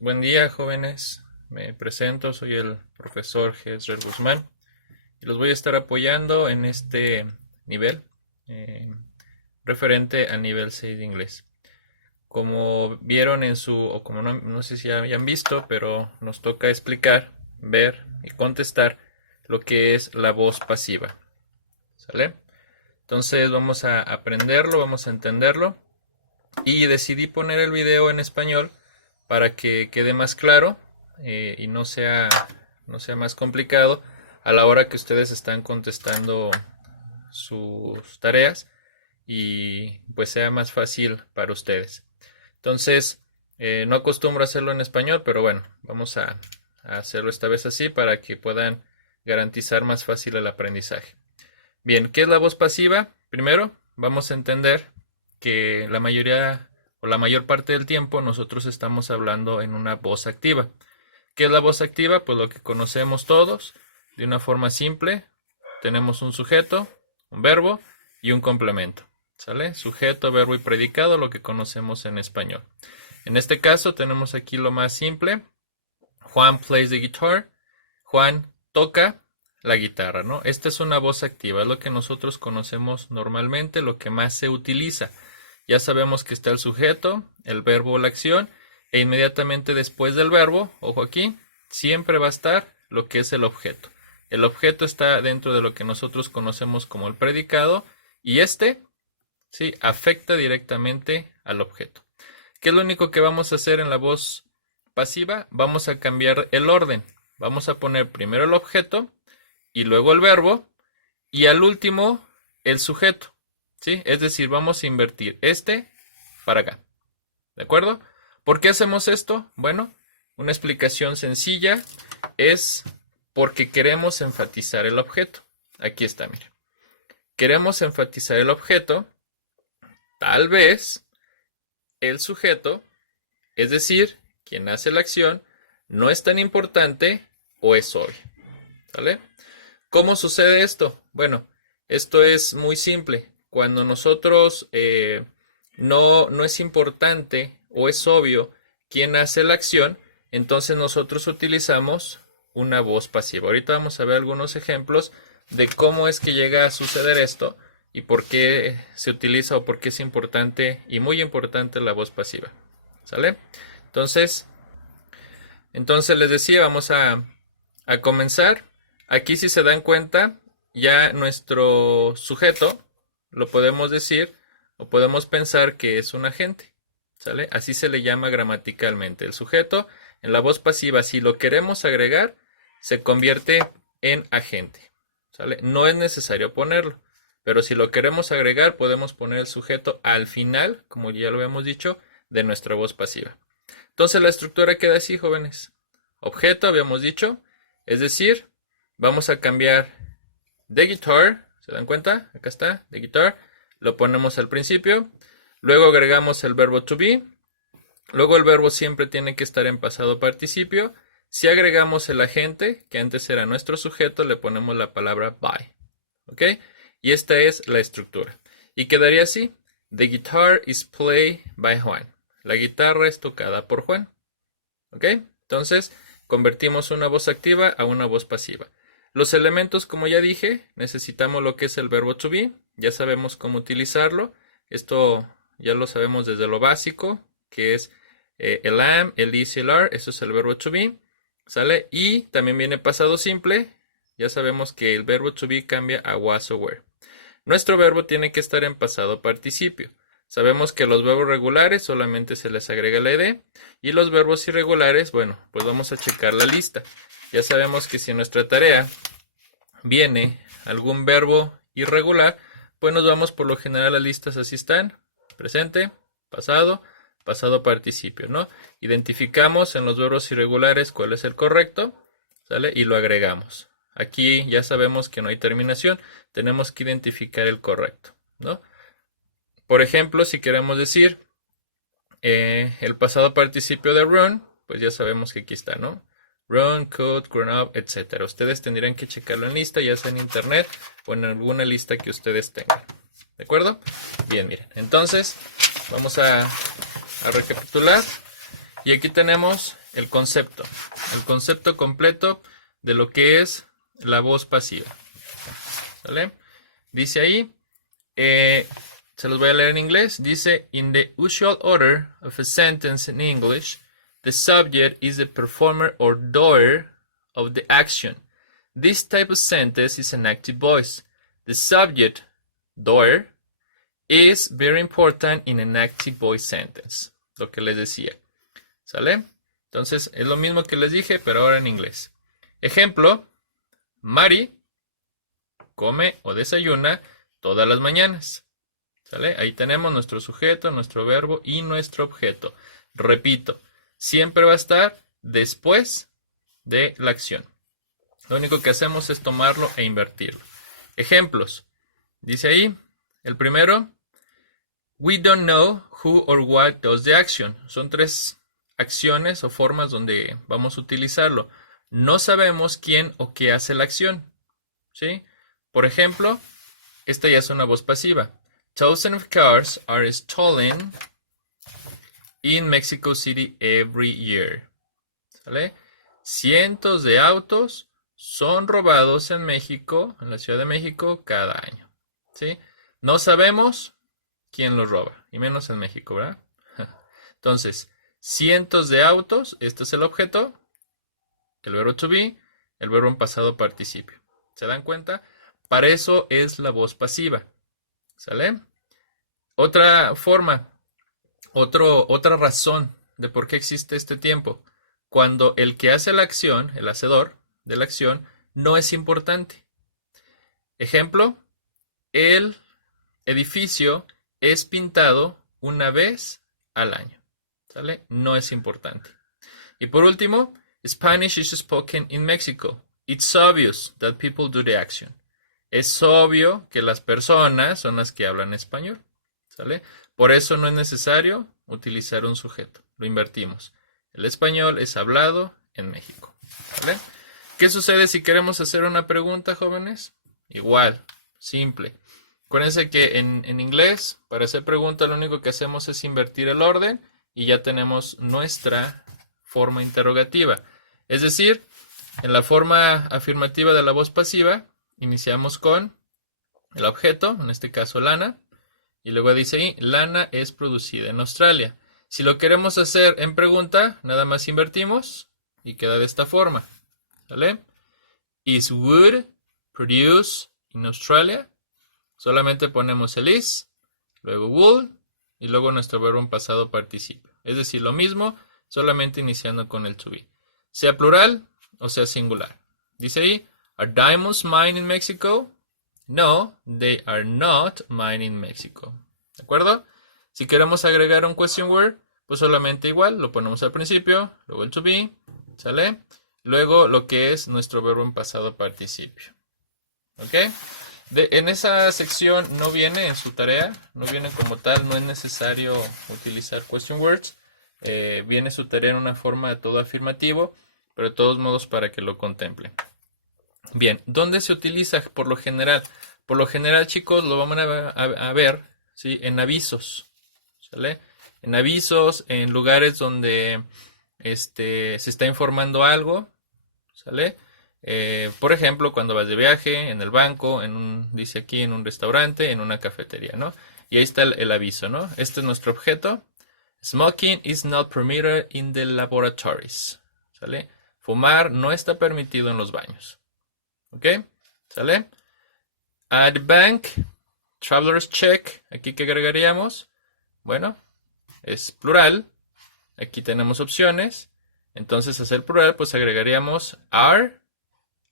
Buen día, jóvenes. Me presento, soy el profesor Jezreel Guzmán y los voy a estar apoyando en este nivel eh, referente al nivel 6 de inglés. Como vieron o como no sé si ya hayan visto, pero nos toca explicar, ver y contestar lo que es la voz pasiva. ¿Sale? Entonces vamos a aprenderlo, vamos a entenderlo y decidí poner el video en español para que quede más claro y no sea más complicado a la hora que ustedes están contestando sus tareas y pues sea más fácil para ustedes. Entonces, no acostumbro a hacerlo en español, pero bueno, vamos a hacerlo esta vez así para que puedan garantizar más fácil el aprendizaje. Bien, ¿qué es la voz pasiva? Primero, vamos a entender que la mayoría o la mayor parte del tiempo nosotros estamos hablando en una voz activa. ¿Qué es la voz activa? Pues lo que conocemos todos de una forma simple. Tenemos un sujeto, un verbo y un complemento. ¿Sale? Sujeto, verbo y predicado, lo que conocemos en español. En este caso tenemos aquí lo más simple. Juan plays the guitar. Juan toca la guitarra, ¿no? Esta es una voz activa, es lo que nosotros conocemos normalmente, lo que más se utiliza. Ya sabemos que está el sujeto, el verbo o la acción, e inmediatamente después del verbo, ojo aquí, siempre va a estar lo que es el objeto. El objeto está dentro de lo que nosotros conocemos como el predicado, y sí, afecta directamente al objeto. ¿Qué es lo único que vamos a hacer en la voz pasiva? Vamos a cambiar el orden. Vamos a poner primero el objeto, y luego el verbo, y al último el sujeto. ¿Sí? Es decir, vamos a invertir para acá. ¿De acuerdo? ¿Por qué hacemos esto? Bueno, una explicación sencilla es porque queremos enfatizar el objeto. Aquí está, mire. Queremos enfatizar el objeto, tal vez el sujeto, es decir, quien hace la acción, no es tan importante o es obvio. ¿Sale? ¿Cómo sucede esto? Bueno, esto es muy simple. Cuando nosotros no es importante o es obvio quién hace la acción, entonces nosotros utilizamos una voz pasiva. Ahorita vamos a ver algunos ejemplos de cómo es que llega a suceder esto y por qué se utiliza o por qué es importante y muy importante la voz pasiva. ¿Sale? Entonces les decía, vamos a comenzar. Aquí, si se dan cuenta, ya nuestro sujeto lo podemos decir o podemos pensar que es un agente. ¿Sale? Así se le llama gramaticalmente. El sujeto en la voz pasiva, si lo queremos agregar, se convierte en agente. ¿Sale? No es necesario ponerlo, pero si lo queremos agregar, podemos poner el sujeto al final, como ya lo habíamos dicho, de nuestra voz pasiva. Entonces la estructura queda así, jóvenes. Objeto, habíamos dicho, es decir, vamos a cambiar the guitar, ¿se dan cuenta? Acá está, the guitar, lo ponemos al principio, luego agregamos el verbo to be, luego el verbo siempre tiene que estar en pasado participio. Si agregamos el agente, que antes era nuestro sujeto, le ponemos la palabra by, ¿ok? Y esta es la estructura. Y quedaría así, the guitar is played by Juan. La guitarra es tocada por Juan, ¿ok? Entonces, convertimos una voz activa a una voz pasiva. Los elementos, como ya dije, necesitamos lo que es el verbo to be. Ya sabemos cómo utilizarlo. Esto ya lo sabemos desde lo básico, que es el am, el is y el are. Eso es el verbo to be. ¿Sale? Y también viene pasado simple. Ya sabemos que el verbo to be cambia a was o were. Nuestro verbo tiene que estar en pasado participio. Sabemos que los verbos regulares solamente se les agrega la ed y los verbos irregulares, bueno, pues vamos a checar la lista. Ya sabemos que si en nuestra tarea viene algún verbo irregular, pues nos vamos por lo general a las listas así están, presente, pasado, pasado participio, ¿no? Identificamos en los verbos irregulares cuál es el correcto, ¿sale? Y lo agregamos. Aquí ya sabemos que no hay terminación, tenemos que identificar el correcto, ¿no? Por ejemplo, si queremos decir el pasado participio de run, pues ya sabemos que aquí está, ¿no? Run, could, grown up, etc. Ustedes tendrían que checarlo en lista, ya sea en internet o en alguna lista que ustedes tengan. ¿De acuerdo? Bien, miren. Entonces, vamos a recapitular. Y aquí tenemos el concepto completo de lo que es la voz pasiva. ¿Sale? Dice ahí, se los voy a leer en inglés. Dice, in the usual order of a sentence in English, the subject is the performer or doer of the action. This type of sentence is an active voice. The subject, doer, is very important in an active voice sentence. Lo que les decía. ¿Sale? Entonces, es lo mismo que les dije, pero ahora en inglés. Ejemplo, Mari come o desayuna todas las mañanas. ¿Sale? Ahí tenemos nuestro sujeto, nuestro verbo y nuestro objeto. Repito, siempre va a estar después de la acción. Lo único que hacemos es tomarlo e invertirlo. Ejemplos. Dice ahí, el primero, we don't know who or what does the action. Son 3 acciones o formas donde vamos a utilizarlo. No sabemos quién o qué hace la acción. ¿Sí? Por ejemplo, esta ya es una voz pasiva. Thousands of cars are stolen in Mexico City every year. ¿Sale? Cientos de autos son robados en México, en la Ciudad de México, cada año. ¿Sí? No sabemos quién los roba, y menos en México, ¿verdad? Entonces, cientos de autos, este es el objeto, el verbo to be, el verbo en pasado participio. ¿Se dan cuenta? Para eso es la voz pasiva. ¿Sale? Otra forma, otra razón de por qué existe este tiempo. Cuando el que hace la acción, el hacedor de la acción, no es importante. Ejemplo, el edificio es pintado una vez al año. ¿Sale? No es importante. Y por último, Spanish is spoken in Mexico. It's obvious that people do the action. Es obvio que las personas son las que hablan español. ¿Sale? Por eso no es necesario utilizar un sujeto. Lo invertimos. El español es hablado en México. ¿Vale? ¿Qué sucede si queremos hacer una pregunta, jóvenes? Igual, simple. Acuérdense que en inglés, para hacer preguntas, lo único que hacemos es invertir el orden y ya tenemos nuestra forma interrogativa. Es decir, en la forma afirmativa de la voz pasiva, iniciamos con el objeto, en este caso Lana, y luego dice ahí, Lana es producida en Australia. Si lo queremos hacer en pregunta, nada más invertimos y queda de esta forma. ¿Vale? Is wood produced in Australia? Solamente ponemos el is, luego would y luego nuestro verbo en pasado participio. Es decir, lo mismo, solamente iniciando con el to be. Sea plural o sea singular. Dice ahí, ¿are diamonds mined in Mexico? No, they are not mined in Mexico. ¿De acuerdo? Si queremos agregar un question word, pues solamente igual, lo ponemos al principio, luego el to be, ¿sale? Luego lo que es nuestro verbo en pasado participio. ¿Ok? En esa sección no viene en su tarea, no viene como tal, no es necesario utilizar question words. Viene su tarea en una forma de todo afirmativo, pero de todos modos para que lo contemplen. Bien, ¿dónde se utiliza por lo general? Por lo general, chicos, lo vamos a ver, ¿sí? En avisos, ¿sale? En avisos, en lugares donde se está informando algo, ¿sale? Por ejemplo, cuando vas de viaje, en el banco, dice aquí, en un restaurante, en una cafetería, ¿no? Y ahí está el aviso, ¿no? Este es nuestro objeto. Smoking is not permitted in the laboratories, ¿sale? Fumar no está permitido en los baños. ¿Ok? ¿Sale? At the bank, traveler's check, ¿aquí qué agregaríamos? Bueno, es plural. Aquí tenemos opciones. Entonces, hacer plural, pues agregaríamos are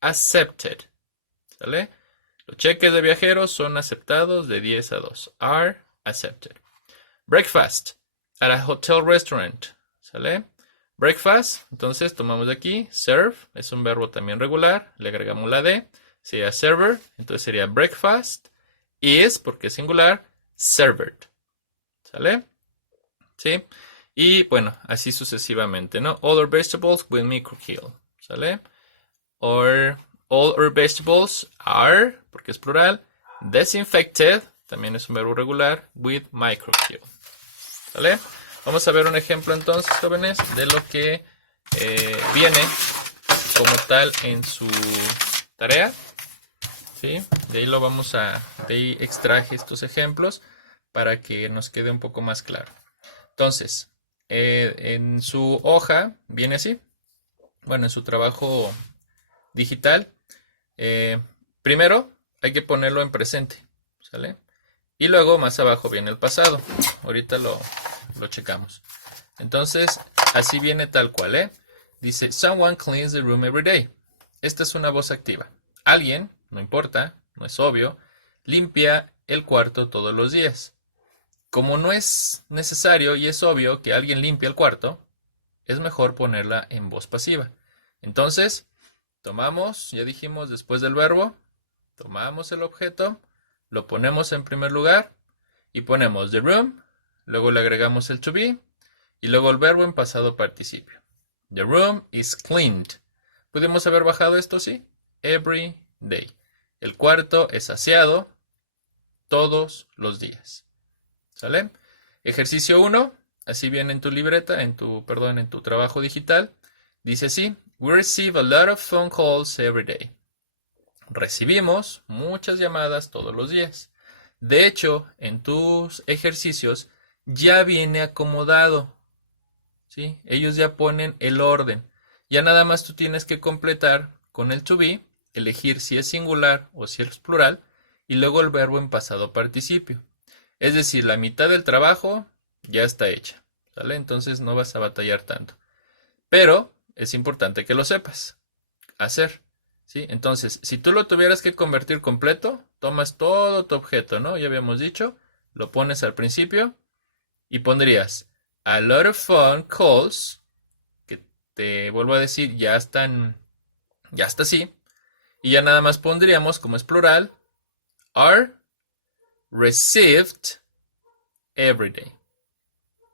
accepted. ¿Sale? Los cheques de viajeros son aceptados de 10 a 2. Are accepted. Breakfast at a hotel restaurant. ¿Sale? Breakfast, entonces tomamos de aquí, serve, es un verbo también regular, le agregamos la D, sería server, entonces sería breakfast, is, porque es singular, served. ¿Sale? ¿Sí? Y bueno, así sucesivamente, ¿no? All our vegetables will microkill. ¿Sale? Or all our vegetables are, porque es plural, disinfected, también es un verbo regular, with microkill. ¿Sale? Vamos a ver un ejemplo entonces, jóvenes, de lo que viene como tal en su tarea. ¿Sí? De ahí extraje estos ejemplos para que nos quede un poco más claro. Entonces, en su hoja viene así. Bueno, en su trabajo digital, primero hay que ponerlo en presente, ¿sale? Y luego más abajo viene el pasado. Ahorita lo checamos. Entonces, así viene tal cual, ¿eh? Dice, someone cleans the room every day. Esta es una voz activa. Alguien, no importa, no es obvio, limpia el cuarto todos los días. Como no es necesario y es obvio que alguien limpie el cuarto, es mejor ponerla en voz pasiva. Entonces, tomamos, ya dijimos, después del verbo, tomamos el objeto, lo ponemos en primer lugar y ponemos the room, luego le agregamos el to be y luego el verbo en pasado participio. The room is cleaned. ¿Pudimos haber bajado esto? Sí. Every day. El cuarto es aseado todos los días. ¿Sale? Ejercicio 1. Así viene en tu libreta, en tu trabajo digital. Dice así. We receive a lot of phone calls every day. Recibimos muchas llamadas todos los días. De hecho, en tus ejercicios ya viene acomodado. ¿Sí? Ellos ya ponen el orden. Ya nada más tú tienes que completar con el to be, elegir si es singular o si es plural, y luego el verbo en pasado participio. Es decir, la mitad del trabajo ya está hecha. ¿Sale? Entonces no vas a batallar tanto. Pero es importante que lo sepas hacer. ¿Sí? Entonces, si tú lo tuvieras que convertir completo, tomas todo tu objeto, ¿no? Ya habíamos dicho, lo pones al principio y pondrías a lot of phone calls, que te vuelvo a decir, ya está así, y ya nada más pondríamos, como es plural, are received every day.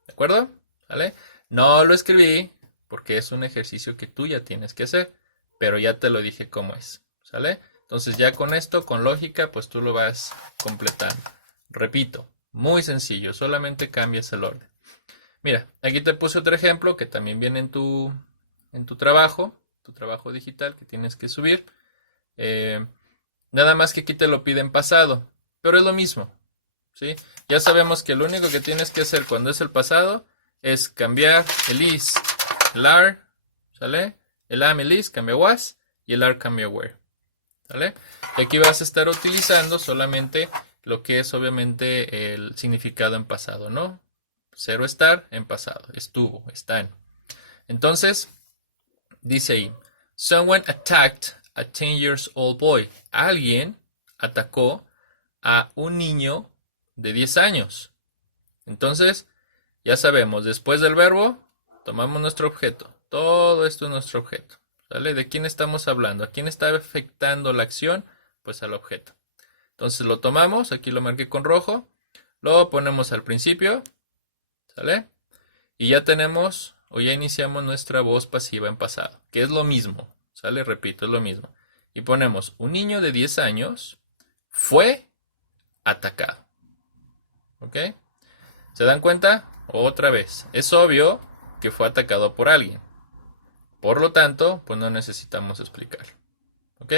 ¿De acuerdo? ¿Vale? No lo escribí porque es un ejercicio que tú ya tienes que hacer, pero ya te lo dije cómo es. ¿Sale? Entonces ya con esto, con lógica, pues tú lo vas completando. Repito, muy sencillo, solamente cambias el orden. Mira, aquí te puse otro ejemplo que también viene en tu trabajo digital que tienes que subir. Nada más que aquí te lo pide en pasado, pero es lo mismo. ¿Sí? Ya sabemos que lo único que tienes que hacer cuando es el pasado es cambiar el is, el are, ¿sale? El am, el is cambia was y el are cambia were. ¿Sale? Y aquí vas a estar utilizando solamente lo que es obviamente el significado en pasado, ¿no? Cero estar en pasado, estuvo, están. Entonces, dice ahí, someone attacked a 10 years old boy. Alguien atacó a un niño de 10 años. Entonces, ya sabemos, después del verbo, tomamos nuestro objeto. Todo esto es nuestro objeto. ¿Sale? ¿De quién estamos hablando? ¿A quién está afectando la acción? Pues al objeto. Entonces lo tomamos, aquí lo marqué con rojo, lo ponemos al principio, ¿sale? Y ya tenemos, o ya iniciamos nuestra voz pasiva en pasado, que es lo mismo, ¿sale? Repito, es lo mismo. Y ponemos, un niño de 10 años fue atacado. ¿Ok? ¿Se dan cuenta? Otra vez, es obvio que fue atacado por alguien. Por lo tanto, pues no necesitamos explicar. ¿Ok?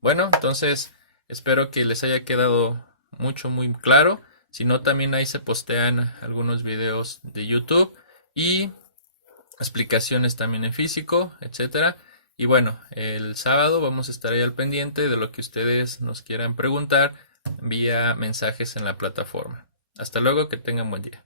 Bueno, entonces espero que les haya quedado muy claro. Si no, también ahí se postean algunos videos de YouTube y explicaciones también en físico, etcétera. Y bueno, el sábado vamos a estar ahí al pendiente de lo que ustedes nos quieran preguntar vía mensajes en la plataforma. Hasta luego, que tengan buen día.